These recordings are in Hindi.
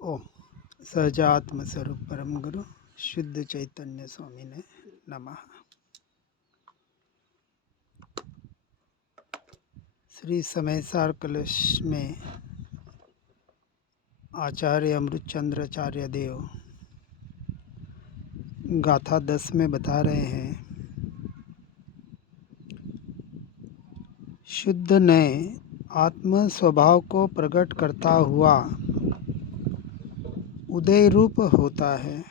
ओम सहजात्म स्वरूप परम गुरु शुद्ध चैतन्य स्वामी ने नमः। श्री समयसार कलश में आचार्य अमृतचंद्र आचार्य देव गाथा 10 में बता रहे हैं, शुद्ध ने आत्म स्वभाव को प्रकट करता हुआ उदय रूप होता है।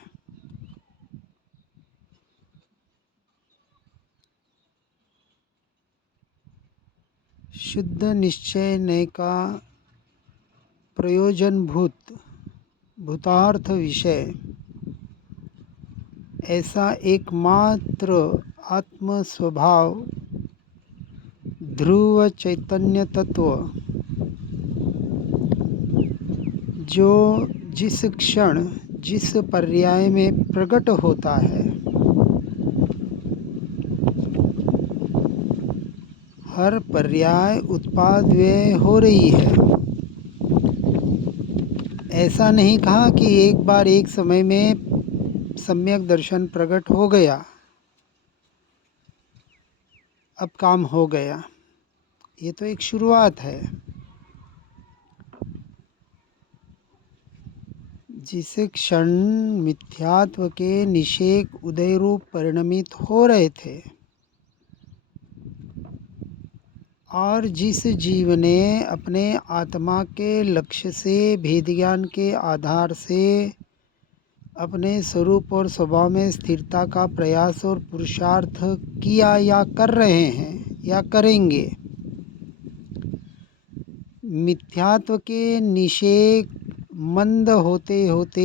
शुद्ध निश्चय ने का प्रयोजनभूत भूतार्थ विषय ऐसा एकमात्र आत्म स्वभाव ध्रुव चैतन्य तत्व जो जिस क्षण जिस पर्याय में प्रकट होता है, हर पर्याय उत्पाद व्यय हो रही है। ऐसा नहीं कहा कि एक बार एक समय में सम्यक दर्शन प्रकट हो गया, अब काम हो गया। ये तो एक शुरुआत है। जिस क्षण मिथ्यात्व के निषेक उदय रूप परिणमित हो रहे थे और जिस जीव ने अपने आत्मा के लक्ष्य से भेद ज्ञान के आधार से अपने स्वरूप और स्वभाव में स्थिरता का प्रयास और पुरुषार्थ किया या कर रहे हैं या करेंगे, मिथ्यात्व के निषेक मंद होते होते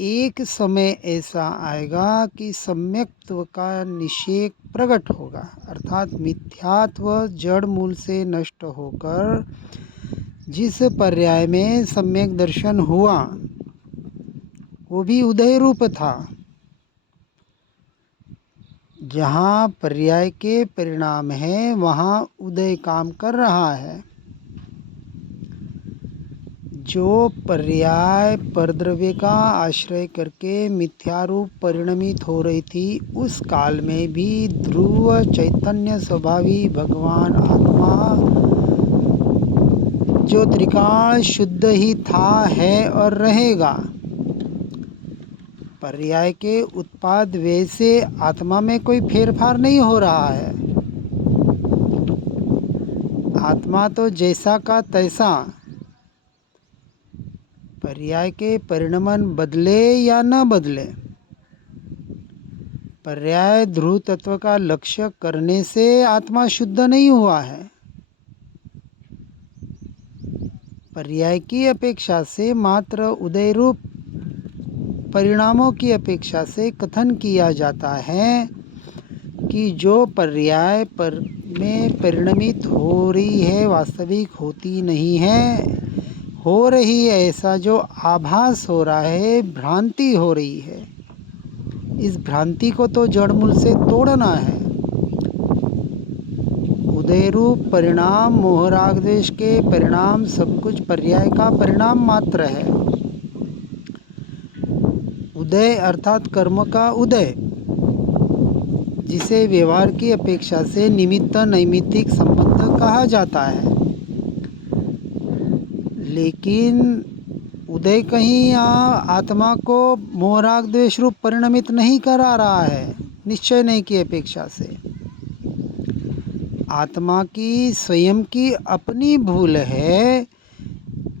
एक समय ऐसा आएगा कि सम्यक्त्व का निषेक प्रकट होगा, अर्थात मिथ्यात्व जड़ मूल से नष्ट होकर जिस पर्याय में सम्यक दर्शन हुआ वो भी उदय रूप था। जहाँ पर्याय के परिणाम है वहाँ उदय काम कर रहा है। जो पर्याय परद्रव्य का आश्रय करके मिथ्यारूप परिणमित हो रही थी, उस काल में भी ध्रुव चैतन्य स्वभावी भगवान आत्मा जो त्रिकाल शुद्ध ही था, है और रहेगा। पर्याय के उत्पाद व्यय से आत्मा में कोई फेरफार नहीं हो रहा है। आत्मा तो जैसा का तैसा, पर्याय के परिणमन बदले या न बदले, पर्याय ध्रुव तत्व का लक्ष्य करने से आत्मा शुद्ध नहीं हुआ है। पर्याय की अपेक्षा से मात्र उदय रूप परिणामों की अपेक्षा से कथन किया जाता है कि जो पर्याय पर में परिणमित हो रही है वास्तविक होती नहीं है, हो रही है ऐसा जो आभास हो रहा है, भ्रांति हो रही है। इस भ्रांति को तो जड़ मूल से तोड़ना है। उदय रूप परिणाम मोह राग द्वेष के परिणाम सब कुछ पर्याय का परिणाम मात्र है। उदय अर्थात कर्म का उदय, जिसे व्यवहार की अपेक्षा से निमित्त नैमित्तिक संबंध कहा जाता है। लेकिन उदय कहीं आत्मा को मोह राग द्वेष रूप परिणमित नहीं करा रहा है, निश्चय नहीं की अपेक्षा से। आत्मा की स्वयं की अपनी भूल है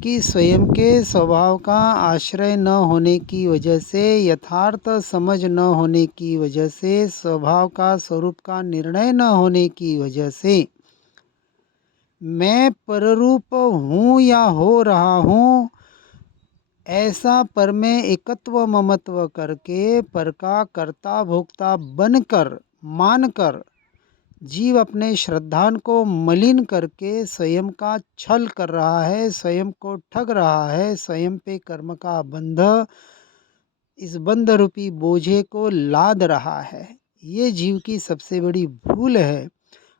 कि स्वयं के स्वभाव का आश्रय न होने की वजह से, यथार्थ समझ न होने की वजह से, स्वभाव का स्वरूप का निर्णय न होने की वजह से मैं पररूप हूँ या हो रहा हूँ ऐसा पर में एकत्व ममत्व करके पर का कर्ता भोक्ता बनकर मानकर जीव अपने श्रद्धान को मलिन करके स्वयं का छल कर रहा है, स्वयं को ठग रहा है, स्वयं पे कर्म का बंध, इस बंध रूपी बोझे को लाद रहा है। ये जीव की सबसे बड़ी भूल है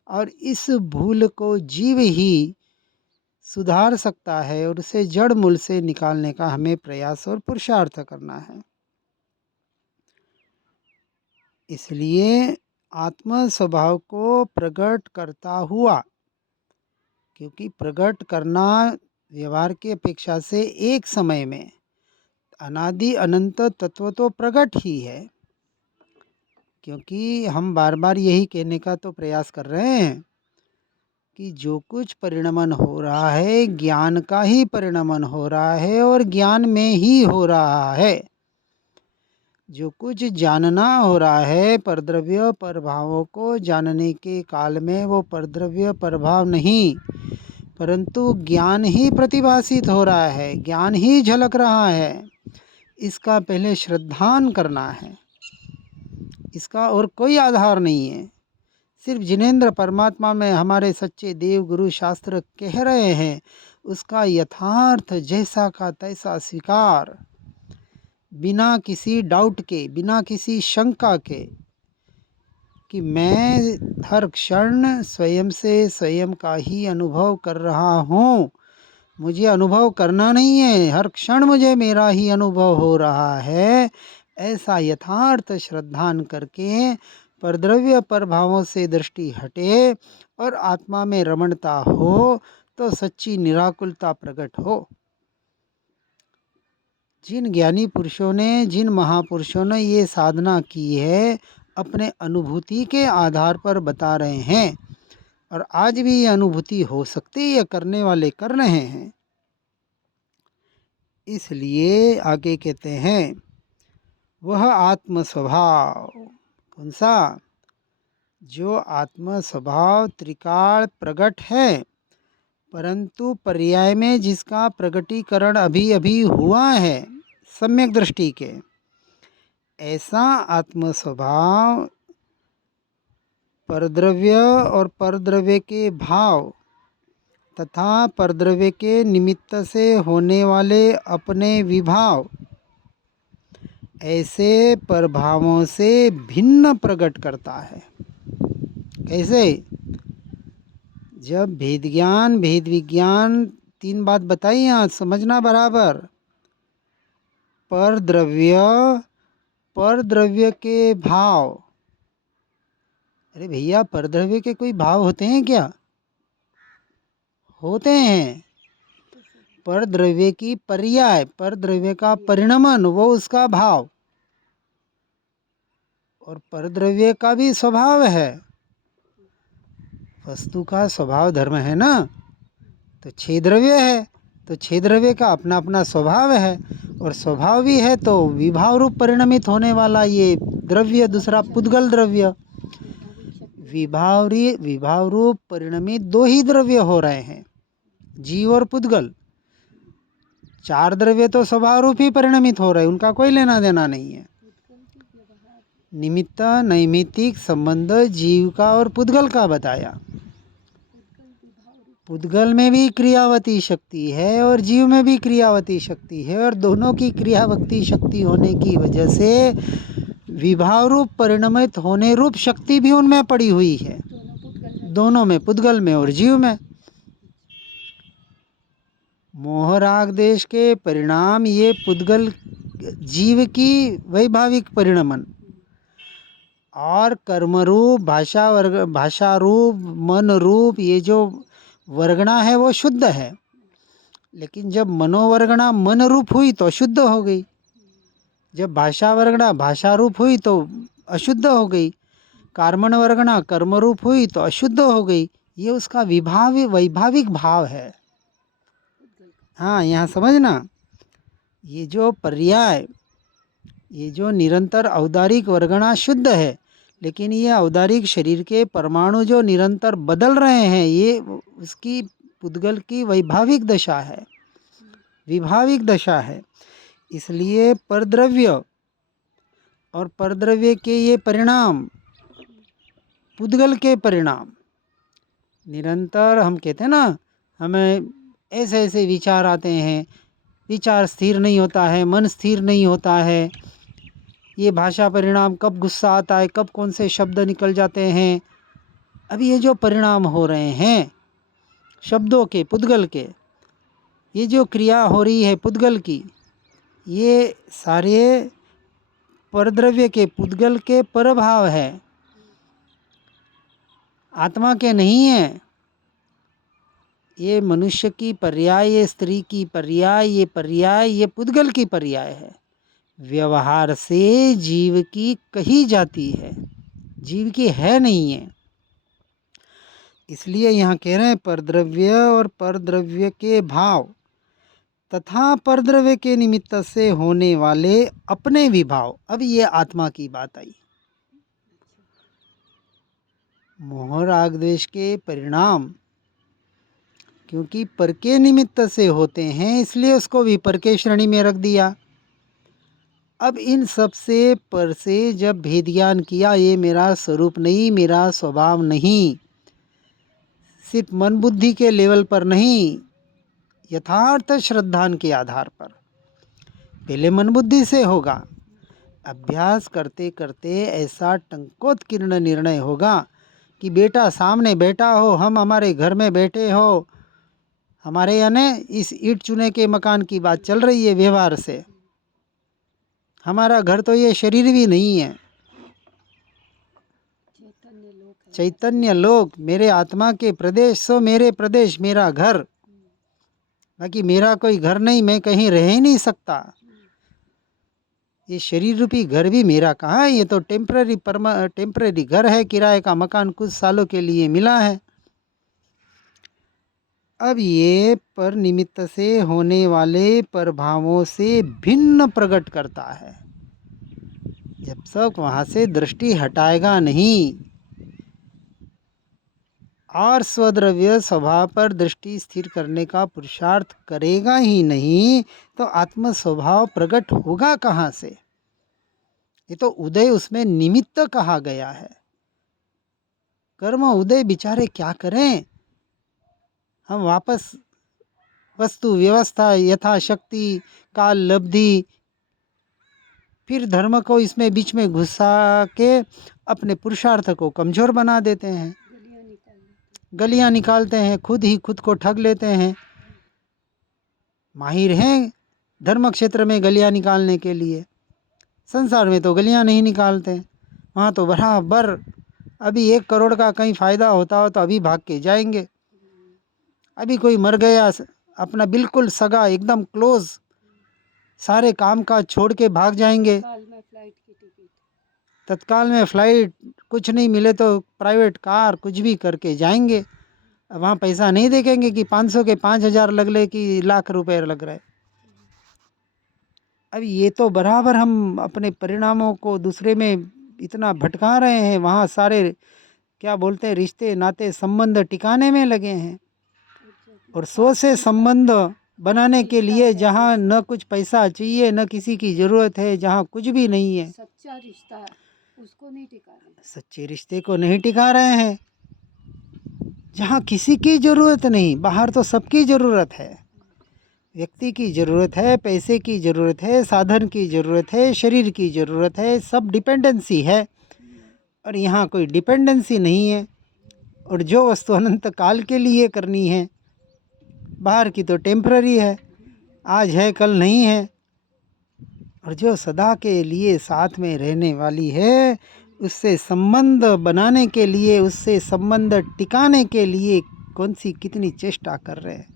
और इस भूल को जीव ही सुधार सकता है और उसे जड़ मूल से निकालने का हमें प्रयास और पुरुषार्थ करना है। इसलिए आत्म स्वभाव को प्रकट करता हुआ, क्योंकि प्रकट करना व्यवहार की अपेक्षा से एक समय में अनादि अनंत तत्व तो प्रकट ही है, क्योंकि हम बार बार यही कहने का तो प्रयास कर रहे हैं कि जो कुछ परिणमन हो रहा है ज्ञान का ही परिणमन हो रहा है और ज्ञान में ही हो रहा है। जो कुछ जानना हो रहा है परद्रव्य प्रभावों को जानने के काल में वो परद्रव्य प्रभाव नहीं, परंतु ज्ञान ही प्रतिभासित हो रहा है, ज्ञान ही झलक रहा है। इसका पहले श्रद्धान करना है, इसका और कोई आधार नहीं है। सिर्फ जिनेंद्र परमात्मा में हमारे सच्चे देव गुरु शास्त्र कह रहे हैं, उसका यथार्थ जैसा का तैसा स्वीकार, बिना किसी डाउट के, बिना किसी शंका के, कि मैं हर क्षण स्वयं से स्वयं का ही अनुभव कर रहा हूँ, मुझे अनुभव करना नहीं है, हर क्षण मुझे मेरा ही अनुभव हो रहा है। ऐसा यथार्थ श्रद्धान करके परद्रव्य प्रभावों से दृष्टि हटे और आत्मा में रमणता हो तो सच्ची निराकुलता प्रकट हो। जिन ज्ञानी पुरुषों ने, जिन महापुरुषों ने ये साधना की है, अपने अनुभूति के आधार पर बता रहे हैं, और आज भी ये अनुभूति हो सकती है, करने वाले कर रहे हैं। इसलिए आगे कहते हैं वह आत्म स्वभाव, कौन सा? जो आत्म स्वभाव त्रिकाल प्रकट है, परंतु पर्याय में जिसका प्रकटीकरण अभी अभी हुआ है सम्यक दृष्टि के, ऐसा आत्म स्वभाव परद्रव्य और परद्रव्य के भाव तथा परद्रव्य के निमित्त से होने वाले अपने विभाव, ऐसे प्रभावों से भिन्न प्रकट करता है। कैसे? जब भेद ज्ञान, भेद विज्ञान, तीन बात बताई यहाँ, समझना बराबर। परद्रव्य, परद्रव्य के भाव, अरे भैया परद्रव्य के कोई भाव होते हैं क्या? होते हैं। परद्रव्य की पर्याय, परद्रव्य का परिणमन, वो उसका भाव, और परद्रव्य का भी स्वभाव है। वस्तु का स्वभाव धर्म है ना, तो छह द्रव्य है, तो छह द्रव्य का अपना अपना स्वभाव है, और स्वभाव भी है तो विभाव रूप परिणमित होने वाला ये द्रव्य, दूसरा पुद्गल द्रव्य। विभाव रूप परिणमित दो ही द्रव्य हो रहे हैं, जीव और पुद्गल। चार द्रव्य तो स्वभाव रूप ही परिणमित हो रहे हैं, उनका कोई लेना देना नहीं है। निमित्त नैमित्तिक संबंध जीव का और पुद्गल का बताया। पुद्गल में भी क्रियावती शक्ति है और जीव में भी क्रियावती शक्ति है, और दोनों की क्रियावती शक्ति होने की वजह से विभाव रूप परिणमित होने रूप शक्ति भी उनमें पड़ी हुई है, दोनों में, पुद्गल में और जीव में। मोह राग देश के परिणाम ये पुद्गल जीव की वैभाविक परिणमन, और कर्म रूप, भाषा रूप, मन रूप, ये जो वर्गणा है वो शुद्ध है, लेकिन जब मनोवर्गणा मन रूप हुई तो अशुद्ध हो गई, जब भाषा वर्गणा भाषा रूप हुई तो अशुद्ध हो गई, कर्मण वर्गणा कर्म रूप हुई तो अशुद्ध हो गई। ये उसका वैभाविक भाव है। हाँ, यहाँ समझना, ये जो पर्याय, ये जो निरंतर औदारिक वर्गणा शुद्ध है, लेकिन ये औदारिक शरीर के परमाणु जो निरंतर बदल रहे हैं, ये उसकी पुद्गल की वैभाविक दशा है, विभाविक दशा है। इसलिए परद्रव्य और परद्रव्य के ये परिणाम, पुद्गल के परिणाम, निरंतर हम कहते हैं ना, हमें ऐसे ऐसे विचार आते हैं, विचार स्थिर नहीं होता है, मन स्थिर नहीं होता है, ये भाषा परिणाम, कब गुस्सा आता है, कब कौन से शब्द निकल जाते हैं। अब ये जो परिणाम हो रहे हैं, शब्दों के, पुद्गल के, ये जो क्रिया हो रही है पुद्गल की, ये सारे परद्रव्य के, पुद्गल के परभाव है, आत्मा के नहीं है। ये मनुष्य की पर्याय, ये स्त्री की पर्याय, ये पर्याय, ये पुद्गल की पर्याय है। व्यवहार से जीव की कही जाती है, जीव की है नहीं है। इसलिए यहाँ कह रहे हैं परद्रव्य और परद्रव्य के भाव तथा परद्रव्य के निमित्त से होने वाले अपने विभाव। अब ये आत्मा की बात आई। मोह राग द्वेष के परिणाम क्योंकि पर के निमित्त से होते हैं, इसलिए उसको भी पर के श्रेणी में रख दिया। अब इन सब से पर से जब भेद ज्ञान किया, ये मेरा स्वरूप नहीं, मेरा स्वभाव नहीं, सिर्फ मन बुद्धि के लेवल पर नहीं, यथार्थ श्रद्धान के आधार पर। पहले मन बुद्धि से होगा, अभ्यास करते करते ऐसा टंकोत्कीर्ण निर्णय होगा कि बेटा सामने बैठा हो, हम हमारे घर में बैठे हो, हमारे यानी इस ईंट चूने के मकान की बात चल रही है व्यवहार से, हमारा घर तो ये शरीर भी नहीं है, चैतन्य लोक, मेरे आत्मा के प्रदेश, सो मेरे प्रदेश, मेरा घर, बाकी मेरा कोई घर नहीं, मैं कहीं रह ही नहीं सकता। ये शरीर रूपी घर भी मेरा कहाँ है, ये तो टेम्पररी घर है, किराए का मकान कुछ सालों के लिए मिला है। अब ये पर निमित्त से होने वाले प्रभावों से भिन्न प्रकट करता है। जब तक वहाँ से दृष्टि हटाएगा नहीं और स्वद्रव्य स्वभाव पर दृष्टि स्थिर करने का पुरुषार्थ करेगा ही नहीं, तो आत्म स्वभाव प्रकट होगा कहाँ से? ये तो उदय उसमें निमित्त कहा गया है। कर्म उदय बेचारे क्या करें? हम वापस वस्तु व्यवस्था, यथाशक्ति, काल लब्धि, फिर धर्म को इसमें बीच में घुसा के अपने पुरुषार्थ को कमजोर बना देते हैं, गलियां निकालते हैं, खुद ही खुद को ठग लेते हैं। माहिर हैं धर्म क्षेत्र में गलियां निकालने के लिए, संसार में तो गलियां नहीं निकालते। वहाँ तो बराबर अभी 1 करोड़ का कहीं फ़ायदा होता हो तो अभी भाग के जाएंगे। अभी कोई मर गया, अपना बिल्कुल सगा, एकदम क्लोज, सारे काम काज छोड़ के भाग जाएंगे। तत्काल में फ्लाइट, कुछ नहीं मिले तो प्राइवेट कार, कुछ भी करके जाएंगे। वहाँ पैसा नहीं देखेंगे कि 500 के 5000 लग ले कि लाख रुपए लग रहे। अब ये तो बराबर हम अपने परिणामों को दूसरे में इतना भटका रहे हैं, वहाँ सारे क्या बोलते हैं रिश्ते नाते संबंध टिकाने में लगे हैं। और 100 से संबंध बनाने के लिए जहाँ न कुछ पैसा चाहिए, न किसी की ज़रूरत है, जहाँ कुछ भी नहीं है, सच्चा रिश्ता उसको नहीं टिका रहे, सच्चे रिश्ते को नहीं टिका रहे हैं। जहाँ किसी की ज़रूरत नहीं, बाहर तो सबकी ज़रूरत है। व्यक्ति की ज़रूरत है, पैसे की ज़रूरत है, साधन की ज़रूरत है, शरीर की ज़रूरत है, सब डिपेंडेंसी है। और यहाँ कोई डिपेंडेंसी नहीं है। और जो वस्तु अनंत काल के लिए करनी है, बाहर की तो टेम्पररी है, आज है कल नहीं है। और जो सदा के लिए साथ में रहने वाली है, उससे संबंध बनाने के लिए, उससे संबंध टिकाने के लिए कौन सी कितनी चेष्टा कर रहे हैं,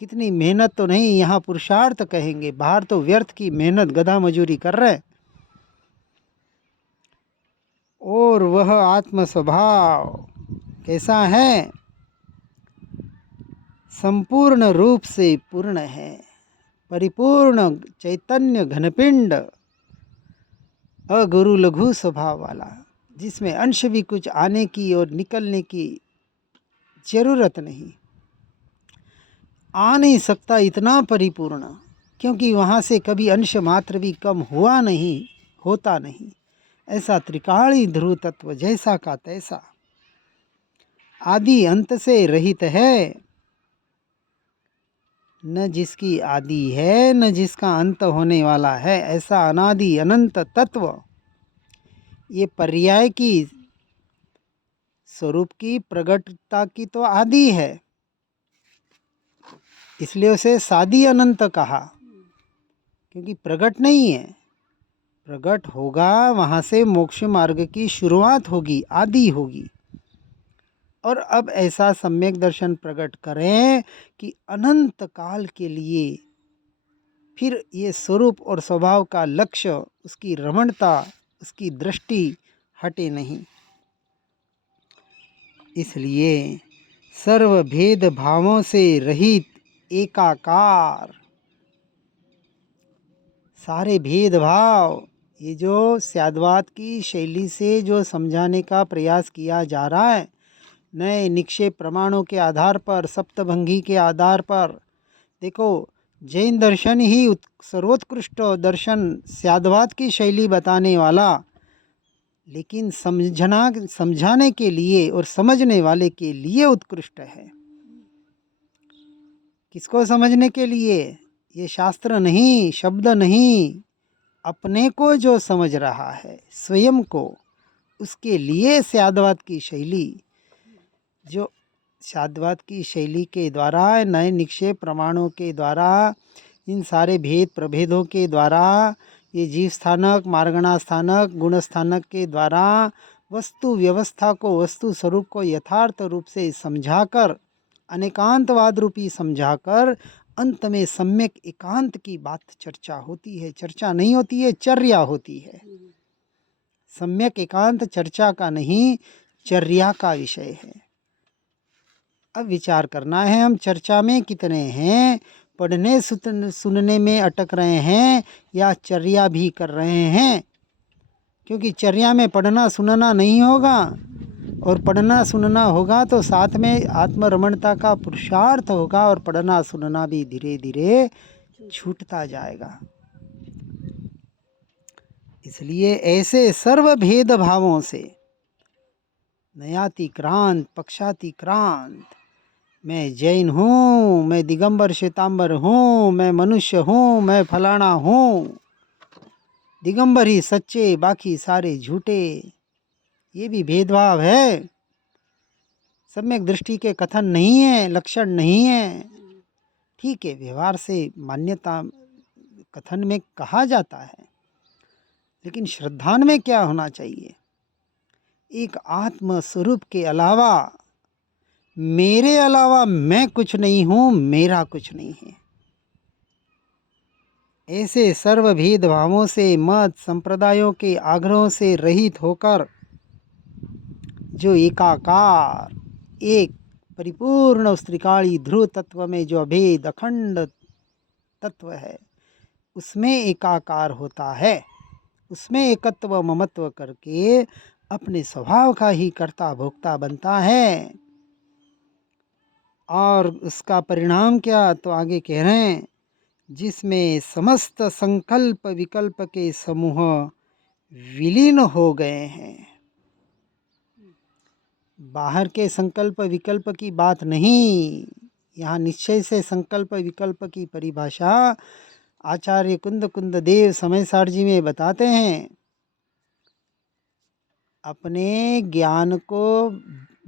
कितनी मेहनत तो नहीं, यहाँ पुरुषार्थ कहेंगे, बाहर तो व्यर्थ की मेहनत, गधा मजूरी कर रहे हैं। और वह आत्म स्वभाव कैसा है? संपूर्ण रूप से पूर्ण है, परिपूर्ण चैतन्य घनपिंड, अगुरु लघु स्वभाव वाला, जिसमें अंश भी कुछ आने की और निकलने की जरूरत नहीं, आ नहीं सकता, इतना परिपूर्ण, क्योंकि वहाँ से कभी अंश मात्र भी कम हुआ नहीं, होता नहीं। ऐसा त्रिकाली ध्रुव तत्व जैसा का तैसा, आदि अंत से रहित है, न जिसकी आदि है न जिसका अंत होने वाला है, ऐसा अनादि अनंत तत्व। ये पर्याय की स्वरूप की प्रगटता की तो आदि है, इसलिए उसे सादी अनंत कहा, क्योंकि प्रकट नहीं है। प्रकट होगा वहाँ से मोक्ष मार्ग की शुरुआत होगी, आदि होगी। और अब ऐसा सम्यक दर्शन प्रकट करें कि अनंत काल के लिए फिर ये स्वरूप और स्वभाव का लक्ष्य, उसकी रमणता, उसकी दृष्टि हटे नहीं। इसलिए सर्व भेद भावों से रहित एकाकार, सारे भेदभाव, ये जो स्याद्वात की शैली से जो समझाने का प्रयास किया जा रहा है, नए निक्षेप प्रमाणों के आधार पर, सप्तभंगी के आधार पर, देखो जैन दर्शन ही सर्वोत्कृष्ट दर्शन, स्याद्वात की शैली बताने वाला, लेकिन समझाने के लिए और समझने वाले के लिए उत्कृष्ट है। किसको समझने के लिए? ये शास्त्र नहीं, शब्द नहीं, अपने को जो समझ रहा है, स्वयं को, उसके लिए स्याद्वात की शैली, जो स्याद्वात की शैली के द्वारा, नए निक्षेप प्रमाणों के द्वारा, इन सारे भेद प्रभेदों के द्वारा, ये जीव स्थानक, मार्गणा स्थानक, गुण स्थानक के द्वारा वस्तु व्यवस्था को, वस्तु स्वरूप को यथार्थ रूप से समझाकर, अनेकांतवाद रूपी समझाकर, अंत में सम्यक एकांत की बात चर्चा होती है। चर्चा नहीं होती है, चर्या होती है। सम्यक एकांत चर्चा का नहीं, चर्या का विषय है। अब विचार करना है, हम चर्चा में कितने हैं? पढ़ने सुनने में अटक रहे हैं या चर्या भी कर रहे हैं? क्योंकि चर्या में पढ़ना सुनना नहीं होगा, और पढ़ना सुनना होगा तो साथ में आत्मरमणता का पुरुषार्थ होगा, और पढ़ना सुनना भी धीरे धीरे छूटता जाएगा। इसलिए ऐसे सर्व भेद भावों से, नयातिक्रांत, पक्षातिक्रांत, मैं जैन हूँ, मैं दिगंबर श्वेतांबर हूँ, मैं मनुष्य हूँ, मैं फलाना हूँ, दिगंबर ही सच्चे, बाकी सारे झूठे, ये भी भेदभाव है। सम्यक दृष्टि के कथन नहीं है, लक्षण नहीं है। ठीक है, व्यवहार से मान्यता कथन में कहा जाता है, लेकिन श्रद्धान में क्या होना चाहिए? एक आत्म स्वरूप के अलावा, मेरे अलावा मैं कुछ नहीं हूँ, मेरा कुछ नहीं है। ऐसे सर्व भेदभावों से, मत संप्रदायों के आग्रहों से रहित होकर, जो एकाकार, एक परिपूर्ण उस त्रिकाली ध्रुव तत्व में जो अभेद अखंड तत्व है, उसमें एकाकार होता है, उसमें एकत्व ममत्व करके अपने स्वभाव का ही कर्ता भोक्ता बनता है। और उसका परिणाम क्या? तो आगे कह रहे हैं, जिसमें समस्त संकल्प विकल्प के समूह विलीन हो गए हैं। बाहर के संकल्प विकल्प की बात नहीं, यहाँ निश्चय से संकल्प विकल्प की परिभाषा आचार्य कुंद देव समय सार जी में बताते हैं। अपने ज्ञान को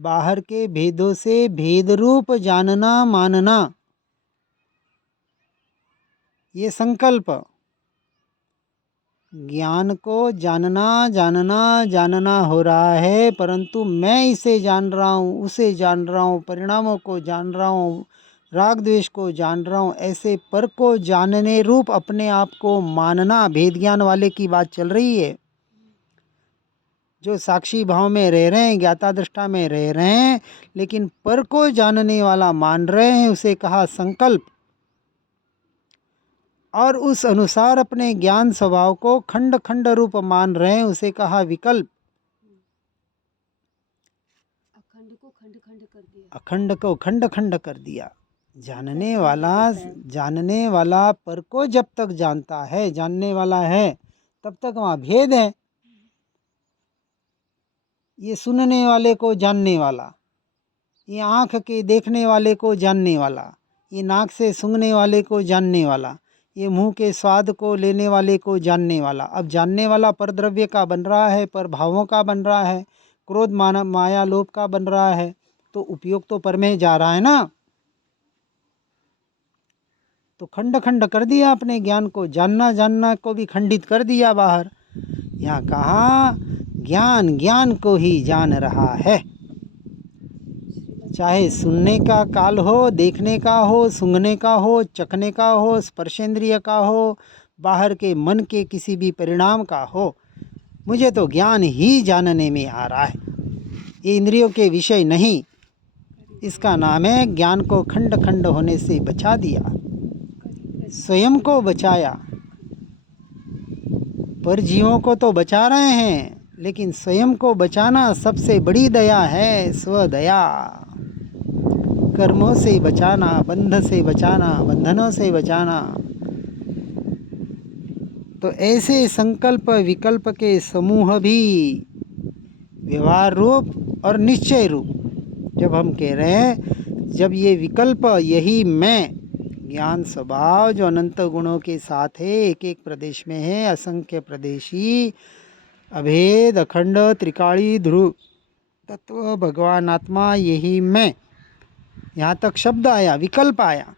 बाहर के भेदों से भेद रूप जानना मानना, ये संकल्प, ज्ञान को जानना हो रहा है, परंतु मैं इसे जान रहा हूँ, उसे जान रहा हूँ, परिणामों को जान रहा हूँ, राग द्वेष को जान रहा हूँ, ऐसे पर को जानने रूप अपने आप को मानना, भेद ज्ञान वाले की बात चल रही है। जो साक्षी भाव में रह रहे हैं, ज्ञाता दृष्टा में रह रहे हैं, लेकिन पर को जानने वाला मान रहे हैं, उसे कहा संकल्प। और उस अनुसार अपने ज्ञान स्वभाव को खंड खंड रूप मान रहे हैं, उसे कहा विकल्प। अखंड को खंड खंड कर दिया, अखंड को खंड खंड कर दिया। जानने वाला पर को जब तक जानता है, जानने वाला है, तब तक वहाँ भेद है। ये सुनने वाले को जानने वाला, ये आँख के देखने वाले को जानने वाला, ये नाक से सूंघने वाले को जानने वाला, ये मुंह के स्वाद को लेने वाले को जानने वाला। अब जानने वाला पर द्रव्य का बन रहा है, पर भावों का बन रहा है, क्रोध माया लोभ का बन रहा है, तो उपयोग तो पर में जा रहा है ना। तो खंड खंड कर दिया अपने ज्ञान को, जानना जानना को भी खंडित कर दिया बाहर। यहाँ कहा ज्ञान ज्ञान को ही जान रहा है। चाहे सुनने का काल हो, देखने का हो, सूंघने का हो, चखने का हो, स्पर्शेंद्रिय का हो, बाहर के मन के किसी भी परिणाम का हो, मुझे तो ज्ञान ही जानने में आ रहा है, ये इंद्रियों के विषय नहीं। इसका नाम है ज्ञान को खंड खंड होने से बचा दिया, स्वयं को बचाया। पर जीवों को तो बचा रहे हैं, लेकिन स्वयं को बचाना सबसे बड़ी दया है, स्वदया। कर्मों से बचाना, बंध से बचाना, बंधनों से बचाना। तो ऐसे संकल्प विकल्प के समूह भी व्यवहार रूप और निश्चय रूप, जब हम कह रहे हैं, जब ये विकल्प यही मैं ज्ञान स्वभाव जो अनंत गुणों के साथ है, एक एक प्रदेश में है, असंख्य प्रदेशी, अभेद, अखंड, त्रिकाली, ध्रुव तत्व, भगवान आत्मा, यही मैं, यहाँ तक शब्द आया, विकल्प आया।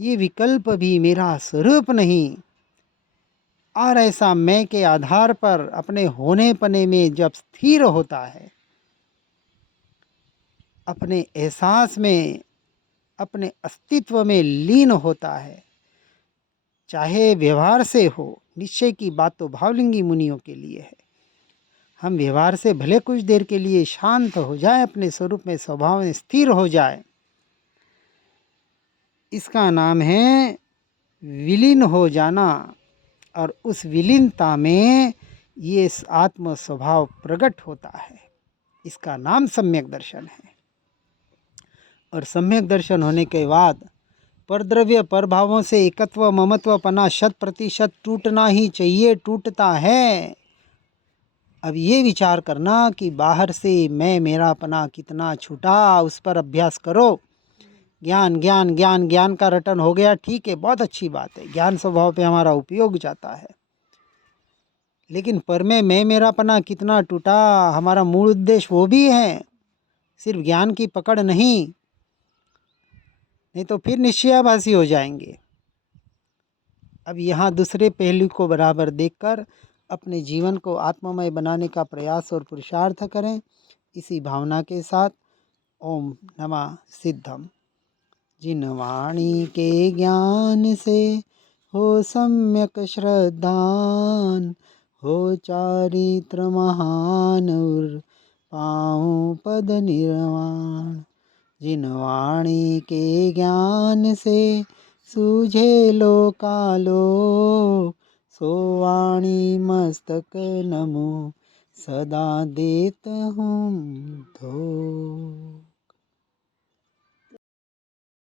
ये विकल्प भी मेरा स्वरूप नहीं। और ऐसा मैं के आधार पर अपने होने पने में जब स्थिर होता है, अपने एहसास में, अपने अस्तित्व में लीन होता है, चाहे व्यवहार से हो। निश्चय की बात तो भावलिंगी मुनियों के लिए है। हम व्यवहार से भले कुछ देर के लिए शांत हो जाए, अपने स्वरूप में, स्वभाव में स्थिर हो जाए, इसका नाम है विलीन हो जाना। और उस विलीनता में ये आत्म स्वभाव प्रकट होता है, इसका नाम सम्यक दर्शन है। और सम्यक दर्शन होने के बाद परद्रव्य परभावों से एकत्व ममत्वपना 100% टूटना ही चाहिए, टूटता है। अब ये विचार करना कि बाहर से मैं मेरापना कितना छूटा, उस पर अभ्यास करो। ज्ञान ज्ञान ज्ञान ज्ञान का रटन हो गया, ठीक है, बहुत अच्छी बात है, ज्ञान स्वभाव पे हमारा उपयोग जाता है। लेकिन पर में मैं मेरापना कितना टूटा, हमारा मूल उद्देश्य वो भी है, सिर्फ ज्ञान की पकड़ नहीं तो फिर निश्चयाभासी हो जाएंगे। अब यहाँ दूसरे पहलू को बराबर देखकर अपने जीवन को आत्ममय बनाने का प्रयास और पुरुषार्थ करें, इसी भावना के साथ। ओम नमः सिद्धम। जिन वाणी के ज्ञान से हो सम्यक श्रद्धान, हो चारित्र महान और पाऊँ पद निर्वाण। जिन वाणी के ज्ञान से सूझे लोकालो, सो वाणी मस्तक नमो सदा देत हूँ धो।